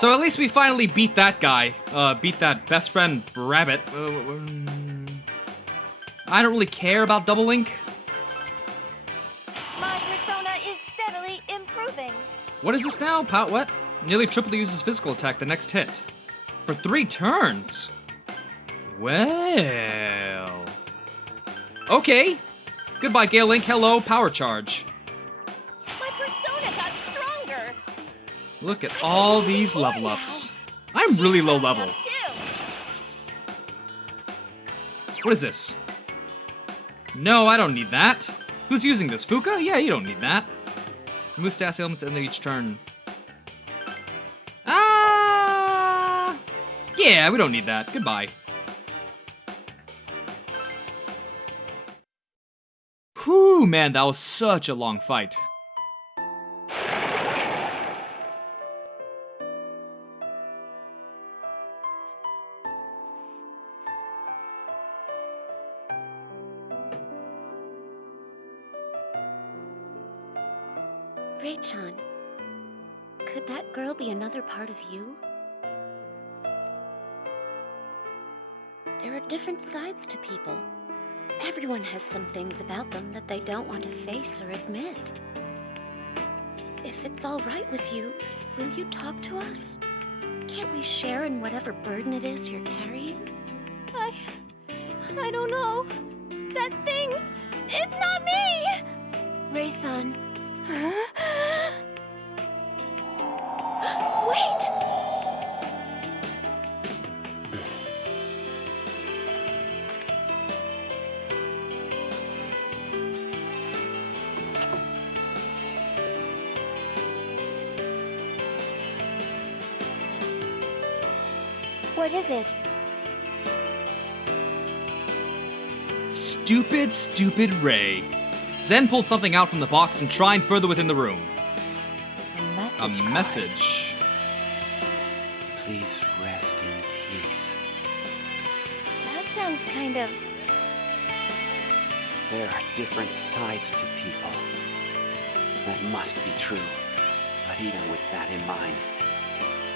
So at least we finally beat that guy. Beat that best friend rabbit. I don't really care about Double Link. My persona is steadily improving. What is this now? What? Nearly triple the user's physical attack the next hit. For 3 turns. Well. Okay. Goodbye, Gale Link. Hello, Power Charge. My persona got stronger. Look at all these level ups. I'm really low level. What is this? No, I don't need that. Who's using this? Fuka? Yeah, you don't need that. Remove stats elements at the end of each turn. Yeah, we don't need that. Goodbye. Whew, man, that was such a long fight. Ray-chan, could that girl be another part of you? There are different sides to people. Everyone has some things about them that they don't want to face or admit. If it's all right with you, will you talk to us? Can't we share in whatever burden it is you're carrying? I don't know. That thing's... it's not me! Ray-san. Wait! What is it? Stupid, stupid Ray. Zen pulled something out from the box and shined further within the room. A A message. Please rest in peace. That sounds kind of... There are different sides to people. That must be true. But even with that in mind,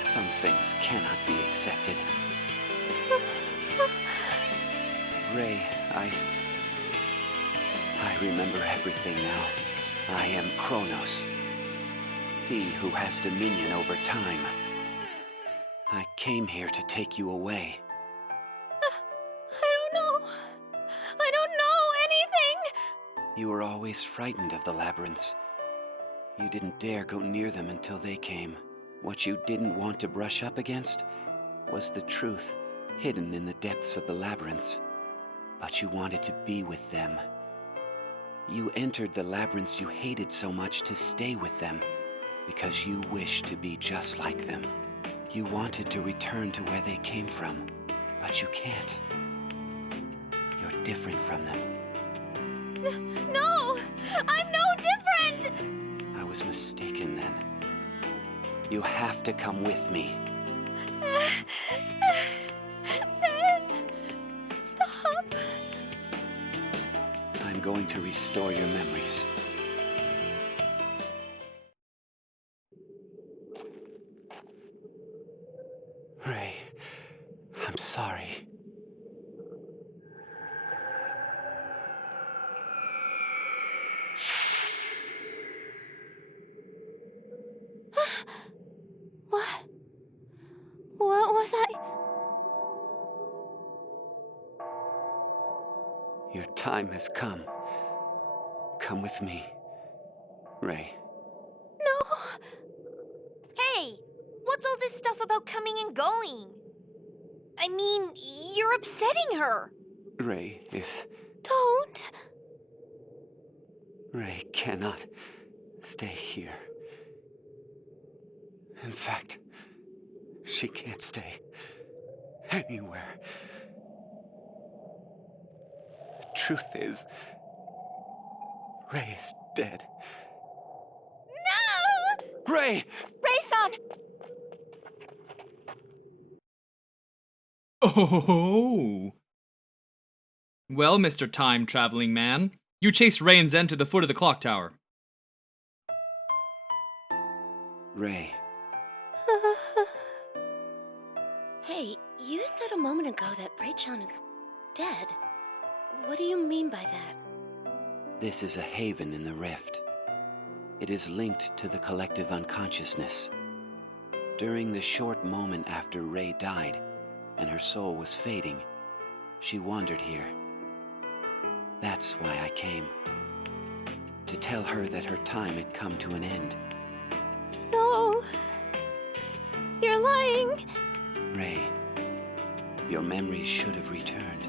some things cannot be accepted. Ray, I remember everything now. I am Chronos. He who has dominion over time. I came here to take you away. I don't know. I don't know anything! You were always frightened of the labyrinths. You didn't dare go near them until they came. What you didn't want to brush up against was the truth hidden in the depths of the labyrinths. But you wanted to be with them. You entered the labyrinths you hated so much to stay with them, because you wished to be just like them. You wanted to return to where they came from, but you can't. You're different from them. No! I'm no different! I was mistaken then. You have to come with me. Zen! Stop! I'm going to restore your memories. Ray, I'm sorry. What was I? Your time has come. Come with me, Ray. No! Hey! What's all this stuff about coming and going? I mean, you're upsetting her! Ray is... Don't! Ray cannot stay here. In fact, she can't stay anywhere. The truth is, Ray is dead. No! Ray! Ray-san! Oh. Well, Mr. Time-traveling man, you chased Ray and Zen to the foot of the clock tower. Ray. You said a moment ago that Ray-chan is dead. What do you mean by that? This is a haven in the rift. It is linked to the collective unconsciousness. During the short moment after Ray died, and her soul was fading, she wandered here. That's why I came. To tell her that her time had come to an end. No. You're lying. Ray, your memories should have returned.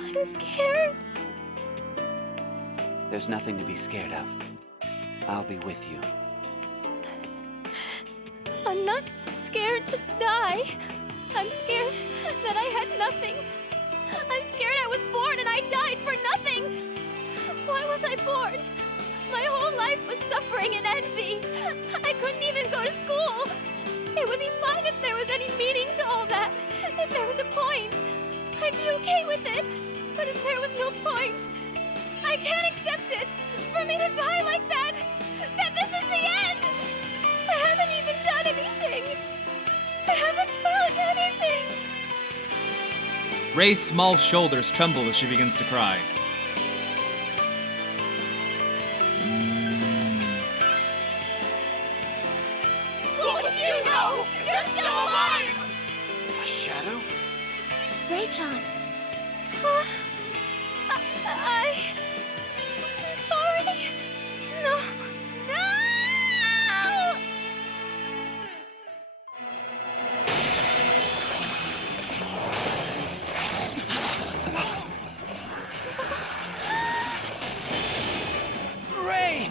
I'm scared. There's nothing to be scared of. I'll be with you. I'm not scared to die. I'm scared that I had nothing. I'm scared I was born and I died for nothing. Why was I born? My whole life was suffering and envy. I couldn't even go to school. It would be fine if there was any meaning to all that. If there was a point, I'd be okay with it. But if there was no point, I can't accept it. For me to die like that, that this is the end. I haven't even done anything. I haven't found anything. Ray's small shoulders tremble as she begins to cry. What would you know? You're still alive! A shadow? Ray-chan. I'm sorry. No. No! Ray!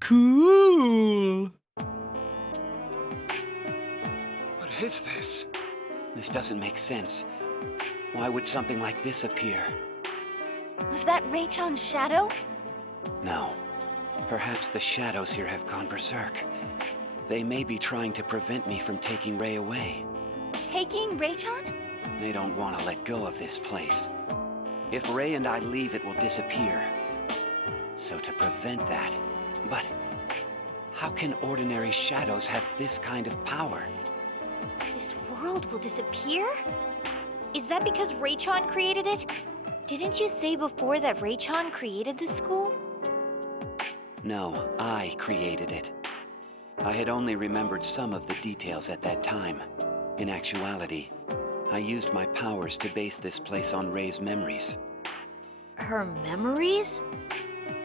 Cool. What is this? This doesn't make sense. Why would something like this appear? Was that Ray-chan's shadow? No. Perhaps the shadows here have gone berserk. They may be trying to prevent me from taking Ray away. Taking Ray-chan? They don't want to let go of this place. If Ray and I leave, it will disappear. So to prevent that... But... how can ordinary shadows have this kind of power? This world will disappear? Is that because Ray-chan created it? Didn't you say before that Ray-chan created this school? No, I created it. I had only remembered some of the details at that time. In actuality, I used my powers to base this place on Ray's memories. Her memories?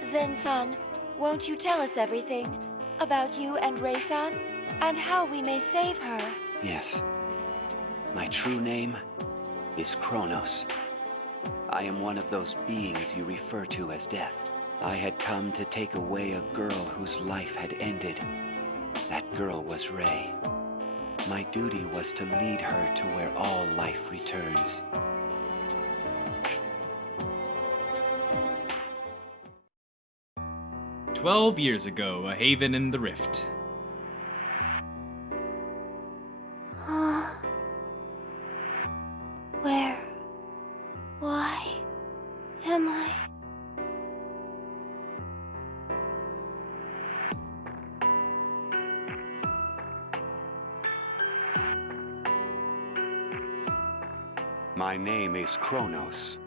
Zen-san, won't you tell us everything about you and Ray-san and how we may save her? Yes. My true name is Chronos. I am one of those beings you refer to as death. I had come to take away a girl whose life had ended. That girl was Ray. My duty was to lead her to where all life returns. "12 years ago, a haven in the rift." Where? Why am I? My name is Chronos,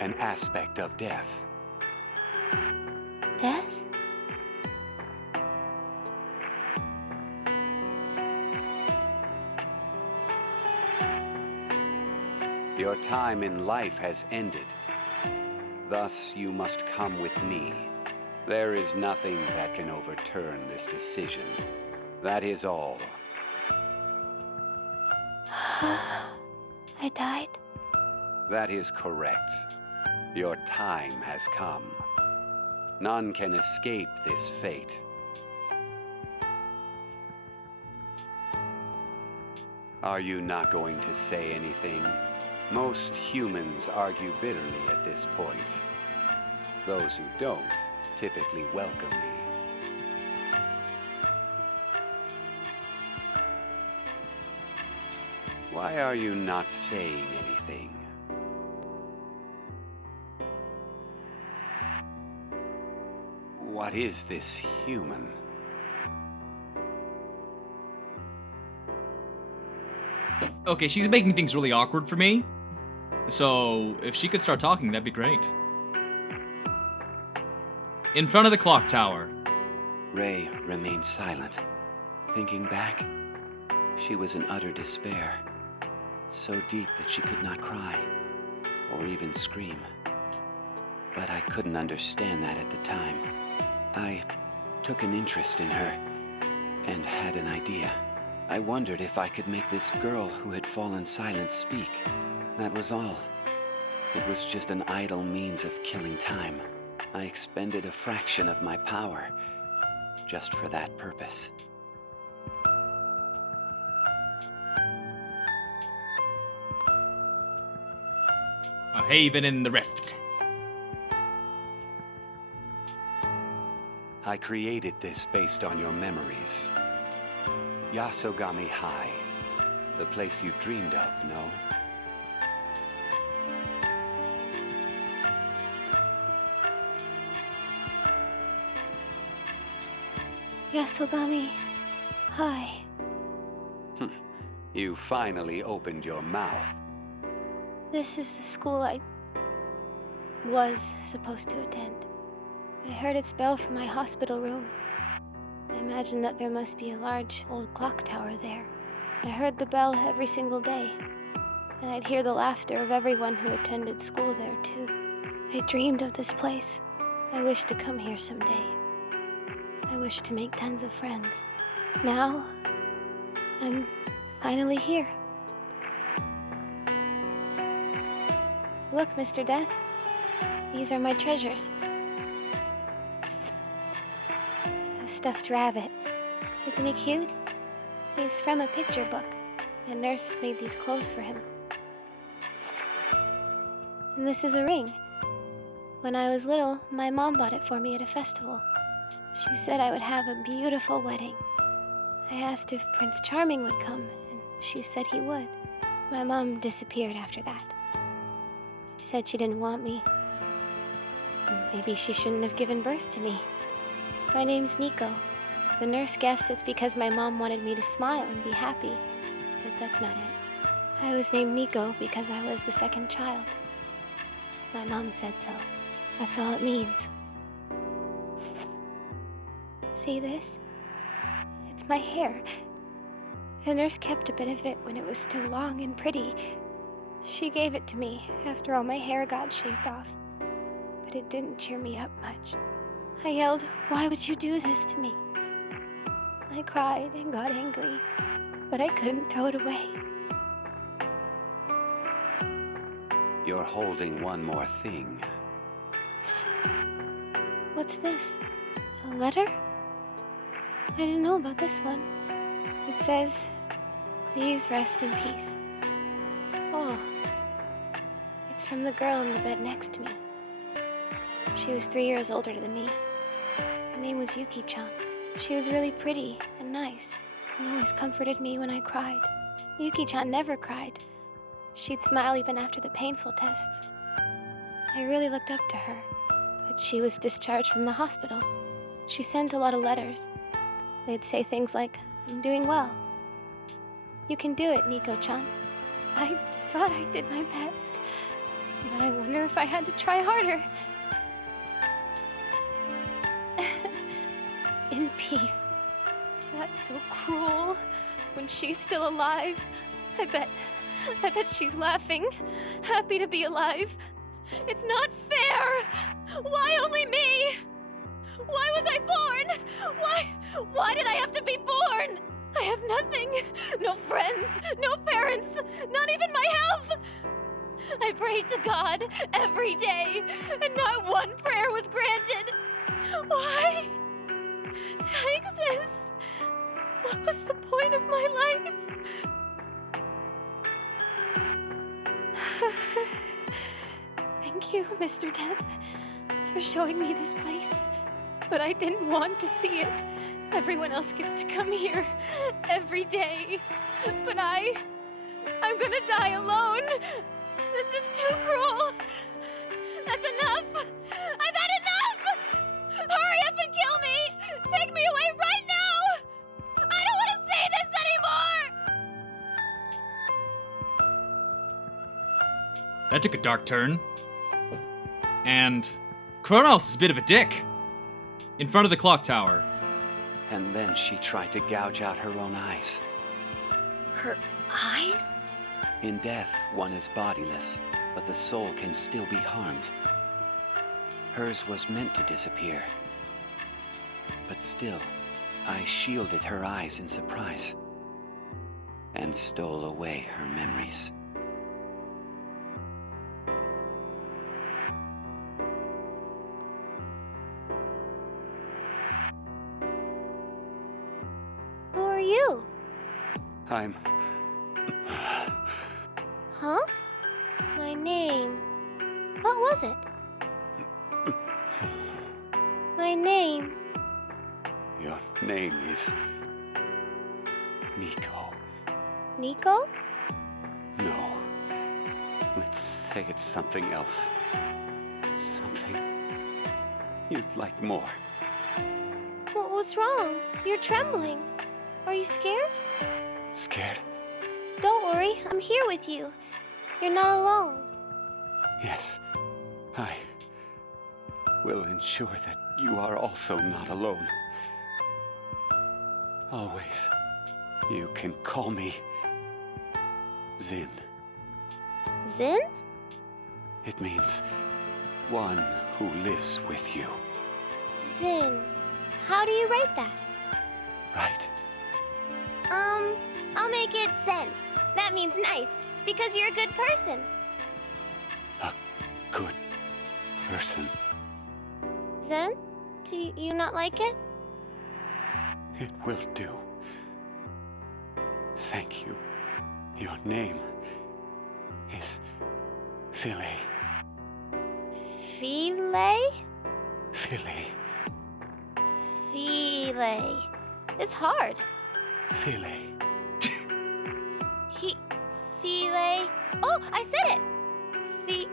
an aspect of death. Death? Your time in life has ended. Thus, you must come with me. There is nothing that can overturn this decision. That is all. I died? That is correct. Your time has come. None can escape this fate. Are you not going to say anything? Most humans argue bitterly at this point. Those who don't typically welcome me. Why are you not saying anything? What is this human? Okay, she's making things really awkward for me. So, if she could start talking, that'd be great. In front of the clock tower. Ray remained silent. Thinking back, she was in utter despair. So deep that she could not cry, or even scream. But I couldn't understand that at the time. I took an interest in her, and had an idea. I wondered if I could make this girl who had fallen silent speak. That was all. It was just an idle means of killing time. I expended a fraction of my power, just for that purpose. A haven in the rift. I created this based on your memories. Yasogami High. The place you dreamed of, no? Yasogami. Hi. You finally opened your mouth. This is the school I was supposed to attend. I heard its bell from my hospital room. I imagine that there must be a large old clock tower there. I heard the bell every single day, and I'd hear the laughter of everyone who attended school there too. I dreamed of this place. I wished to come here someday. I wished to make tons of friends. Now, I'm finally here. Look, Mr. Death. These are my treasures. A stuffed rabbit. Isn't he cute? He's from a picture book. A nurse made these clothes for him. And this is a ring. When I was little, my mom bought it for me at a festival. She said I would have a beautiful wedding. I asked if Prince Charming would come, and she said he would. My mom disappeared after that. She said she didn't want me. Maybe she shouldn't have given birth to me. My name's Nico. The nurse guessed it's because my mom wanted me to smile and be happy, but that's not it. I was named Nico because I was the second child. My mom said so. That's all it means. See this? It's my hair. The nurse kept a bit of it when it was still long and pretty. She gave it to me after all my hair got shaved off. But it didn't cheer me up much. I yelled, "Why would you do this to me?" I cried and got angry, but I couldn't throw it away. You're holding one more thing. What's this? A letter? I didn't know about this one. It says, "Please rest in peace." Oh, it's from the girl in the bed next to me. She was 3 years older than me. Her name was Yuki-chan. She was really pretty and nice, and always comforted me when I cried. Yuki-chan never cried. She'd smile even after the painful tests. I really looked up to her, but she was discharged from the hospital. She sent a lot of letters. They'd say things like, "I'm doing well. You can do it, Nico-chan." I thought I did my best, but I wonder if I had to try harder. In peace. That's so cruel. When she's still alive, I bet she's laughing, happy to be alive. It's not fair! Why only me? Why was I born? Why did I have to be born? I have nothing. No friends, no parents, not even my health. I prayed to God every day, and not one prayer was granted. Why did I exist? What was the point of my life? Thank you, Mr. Death, for showing me this place. But I didn't want to see it. Everyone else gets to come here every day. But I'm gonna die alone. This is too cruel. That's enough. I've had enough. Hurry up and kill me. Take me away right now. I don't want to see this anymore. That took a dark turn. And Chronos is a bit of a dick. In front of the clock tower. And then she tried to gouge out her own eyes. Her eyes? In death, one is bodiless, but the soul can still be harmed. Hers was meant to disappear. But still, I shielded her eyes in surprise and stole away her memories. Who are you? I'm... Huh? My name. What was it? My name. Your name is... Nico. Nico? No. Let's say it's something else. Something you'd like more. What's wrong? You're trembling. Are you scared? Scared? Don't worry, I'm here with you. You're not alone. Yes. I will ensure that you are also not alone. Always. You can call me Zin. Zin? It means one who lives with you. Zin. How do you write that? Right? I'll make it Zen. That means nice, because you're a good person. A good person. Zen? Do you not like it? It will do. Thank you. Your name is Philae. Philae? Philae. Philae. It's hard. Philae. Philae. Oh, I said it!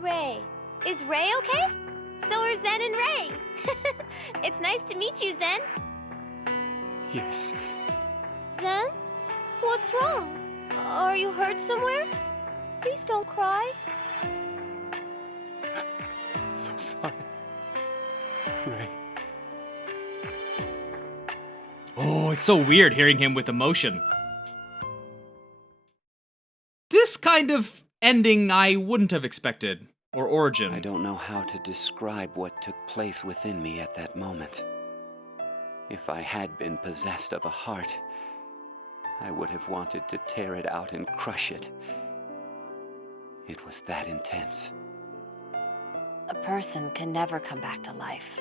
Ray. Is Ray okay? So are Zen and Ray. It's nice to meet you, Zen. Yes. Zen? What's wrong? Are you hurt somewhere? Please don't cry. So sorry. Ray. Oh, it's so weird hearing him with emotion. This kind of ending I wouldn't have expected. Or origin. I don't know how to describe what took place within me at that moment. If I had been possessed of a heart, I would have wanted to tear it out and crush it. It was that intense. A person can never come back to life.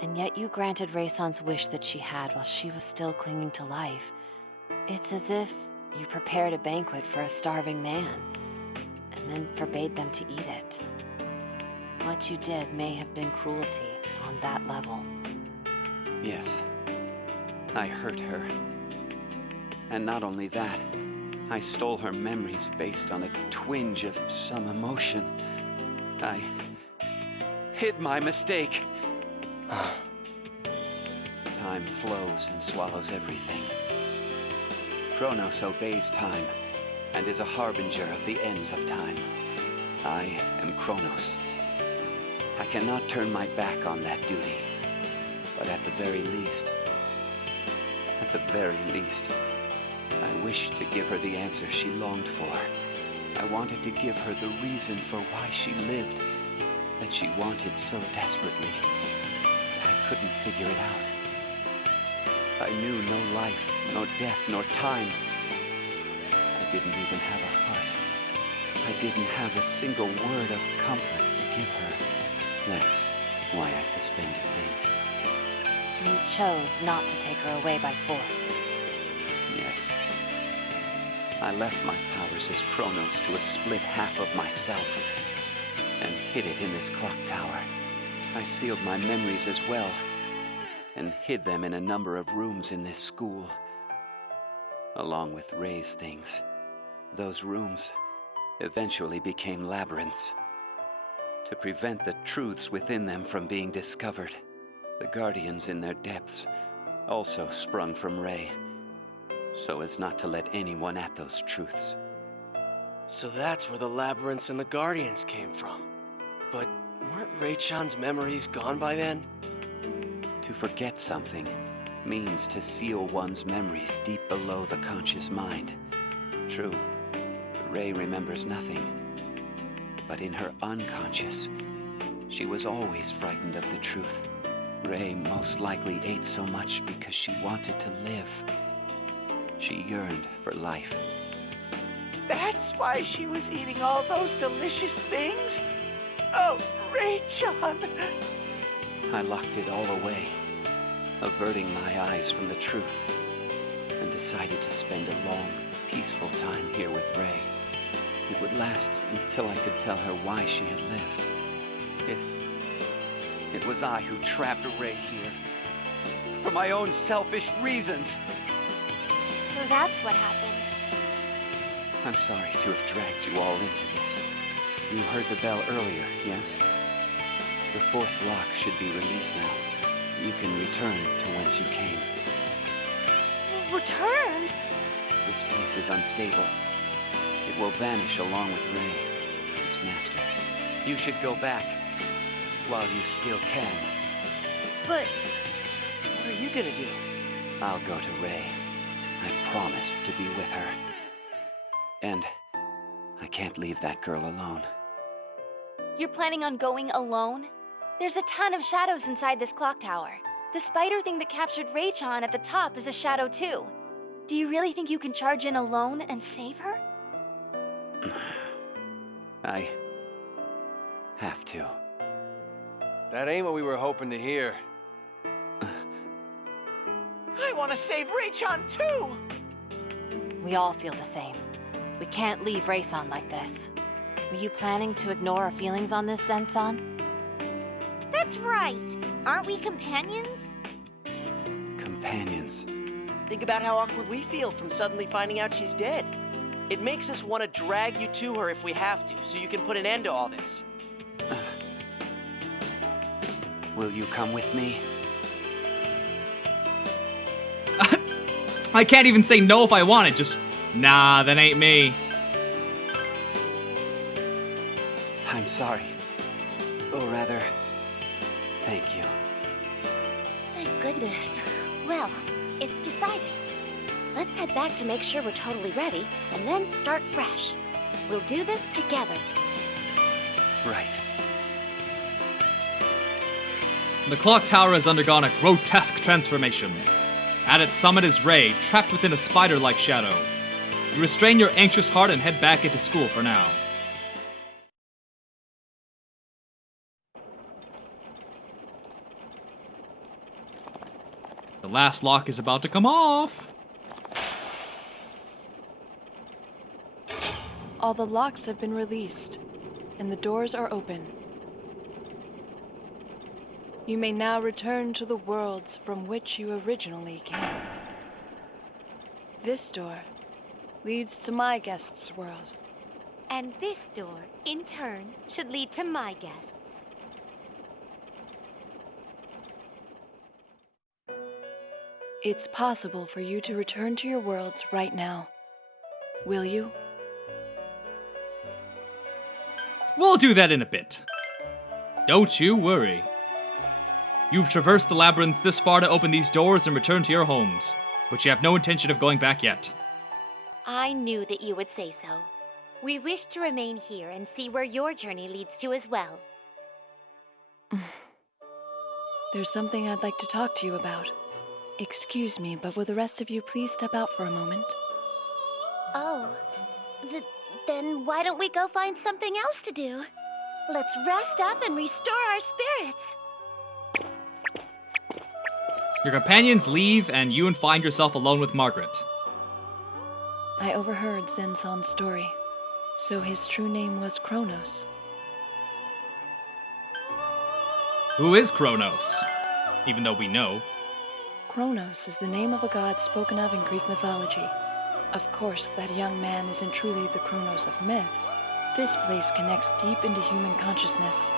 And yet you granted Raysan's wish that she had while she was still clinging to life. It's as if you prepared a banquet for a starving man, and then forbade them to eat it. What you did may have been cruelty on that level. Yes, I hurt her. And not only that, I stole her memories based on a twinge of some emotion. I hid my mistake. Time flows and swallows everything. Chronos obeys time and is a harbinger of the ends of time. I am Chronos. I cannot turn my back on that duty. But at the very least, I wished to give her the answer she longed for. I wanted to give her the reason for why she lived, that she wanted so desperately. But I couldn't figure it out. I knew no life, nor death, nor time. I didn't even have a heart. I didn't have a single word of comfort to give her. That's why I suspended things. You chose not to take her away by force. Yes. I left my powers as Chronos to a split half of myself and hid it in this clock tower. I sealed my memories as well and hid them in a number of rooms in this school, along with Ray's things. Those rooms eventually became labyrinths. To prevent the truths within them from being discovered, the guardians in their depths also sprung from Ray, so as not to let anyone at those truths. So that's where the labyrinths and the guardians came from. But weren't Ray-chan's memories gone by then? To forget something means to seal one's memories deep below the conscious mind. True, Ray remembers nothing. But in her unconscious, she was always frightened of the truth. Ray most likely ate so much because she wanted to live. She yearned for life. That's why she was eating all those delicious things? Oh, Ray-chan! I locked it all away, averting my eyes from the truth, and decided to spend a long, peaceful time here with Ray. It would last until I could tell her why she had lived. It was I who trapped Ray here, for my own selfish reasons. So that's what happened. I'm sorry to have dragged you all into this. You heard the bell earlier, yes? The fourth lock should be released now. You can return to whence you came. Return? This place is unstable. It will vanish along with Ray, its master. You should go back, while you still can. But what are you gonna do? I'll go to Ray. I promised to be with her. And I can't leave that girl alone. You're planning on going alone? There's a ton of shadows inside this clock tower. The spider thing that captured Ray-chan at the top is a shadow too. Do you really think you can charge in alone and save her? I have to. That ain't what we were hoping to hear. I want to save Ray-chan too! We all feel the same. We can't leave Ray-san like this. Were you planning to ignore our feelings on this, Zen-san? That's right. Aren't we companions? Companions. Think about how awkward we feel from suddenly finding out she's dead. It makes us want to drag you to her if we have to, so you can put an end to all this. Will you come with me? I can't even say no if I want it, just, nah, that ain't me. I'm sorry. Or rather, thank you. Thank goodness. Well, it's decided. Let's head back to make sure we're totally ready, and then start fresh. We'll do this together. Right. The clock tower has undergone a grotesque transformation. At its summit is Ray, trapped within a spider-like shadow. You restrain your anxious heart and head back into school for now. The last lock is about to come off. All the locks have been released, and the doors are open. You may now return to the worlds from which you originally came. This door leads to my guest's world. And this door, in turn, should lead to my guests. It's possible for you to return to your worlds right now. Will you? We'll do that in a bit. Don't you worry. You've traversed the labyrinth this far to open these doors and return to your homes, but you have no intention of going back yet. I knew that you would say so. We wish to remain here and see where your journey leads to as well. There's something I'd like to talk to you about. Excuse me, but will the rest of you please step out for a moment? Oh, then why don't we go find something else to do? Let's rest up and restore our spirits. Your companions leave, and you find yourself alone with Margaret. I overheard Zenson's story. So his true name was Chronos. Who is Chronos? Even though we know. Chronos is the name of a god spoken of in Greek mythology. Of course, that young man isn't truly the Chronos of myth. This place connects deep into human consciousness.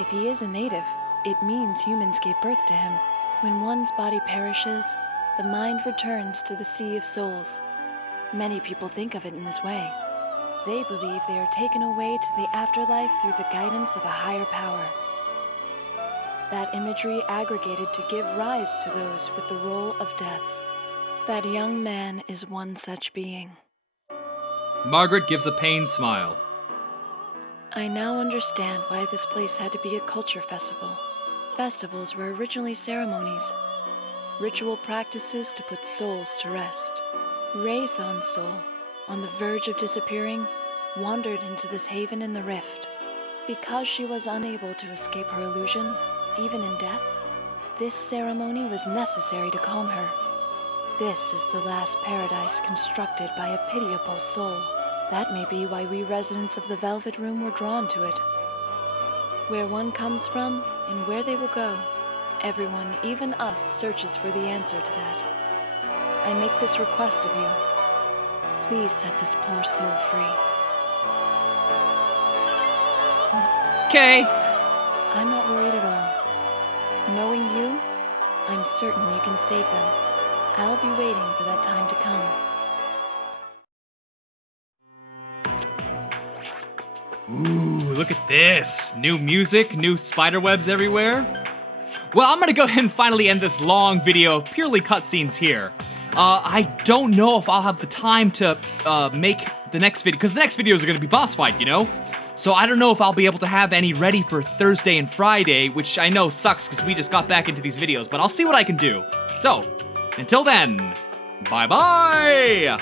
If he is a native, it means humans gave birth to him. When one's body perishes, the mind returns to the Sea of Souls. Many people think of it in this way. They believe they are taken away to the afterlife through the guidance of a higher power. That imagery aggregated to give rise to those with the role of death. That young man is one such being. Margaret gives a pained smile. I now understand why this place had to be a culture festival. Festivals were originally ceremonies, ritual practices to put souls to rest. Xion soul, on the verge of disappearing, wandered into this haven in the rift. Because she was unable to escape her illusion, even in death, this ceremony was necessary to calm her. This is the last paradise constructed by a pitiable soul. That may be why we residents of the Velvet Room were drawn to it. Where one comes from and where they will go, everyone, even us, searches for the answer to that. I make this request of you. Please set this poor soul free. Okay. I'm not worried at all. Knowing you, I'm certain you can save them. I'll be waiting for that time to come. Ooh, look at this. New music, new spiderwebs everywhere. Well, I'm gonna go ahead and finally end this long video of purely cutscenes here. I don't know if I'll have the time to make the next video, because the next videos are gonna be boss fight, you know? So I don't know if I'll be able to have any ready for Thursday and Friday, which I know sucks because we just got back into these videos, but I'll see what I can do. So, until then, bye-bye!